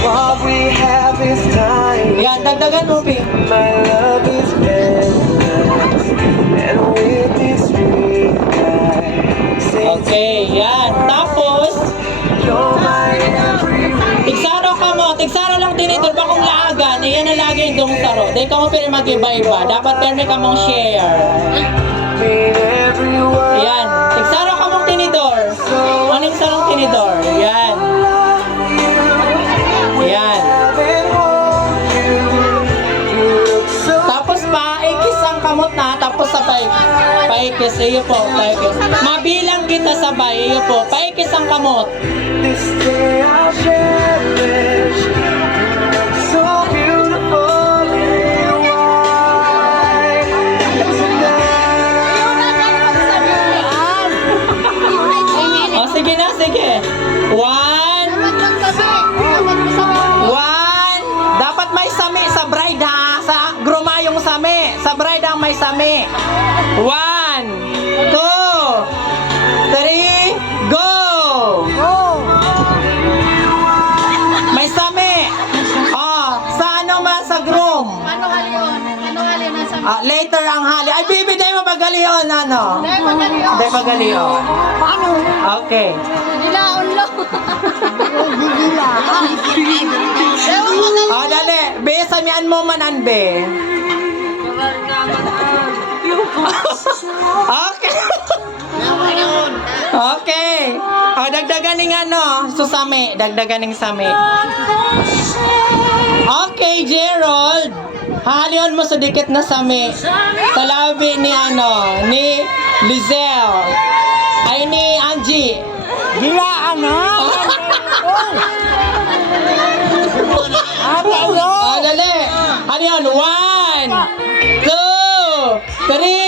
What we have is time. Yan, dagdagan mo, Pi. My love is endless. And with this ring I say Okay, yan. Tapos, you're my everything. tigsaro ka mo. Tigsaro lang tinidor ba kung laagan. Iyan na lagi yung saro. Di ka mo pwede mag-iba-iba. Dapat permi ka mong share. Mean everyone. Yan. Tigsaro ka mong tinidor. Anong sarong tinidor? Yan. Yan. Tapos paikis ang kamot na. Tapos sabay. Paikis. Iyo po. Paikis. Mabilang kita sabay. Iyo po. Paikis ang kamot. This day I'll cherish. So beautiful in white. O sige na. Sige. One. Dapat may sami sa bride ha. Sa gruma yung sami. Sa bride ang may sami. 1, 2, 3, go! May sami. Sa ano man sa groom? Ano halion? Ano halion ang sabi? Later ang hali. Ay, bibi, dahil mapagalion, ano? Dahil magalion. Dahil magalion. Paano? Okay. Nilaon lo. Dali. Be, samian mo manan, be. Okay. Okay. Dagdagan ng ano, susami. Dagdagan ng sami. Okay, Gerald. Halion mo sa dikit na sami. Sa labi ni ano, ni Lizelle. Ay, ni Angie. Gila, ano? Dali. Halion. 1, 2, 3,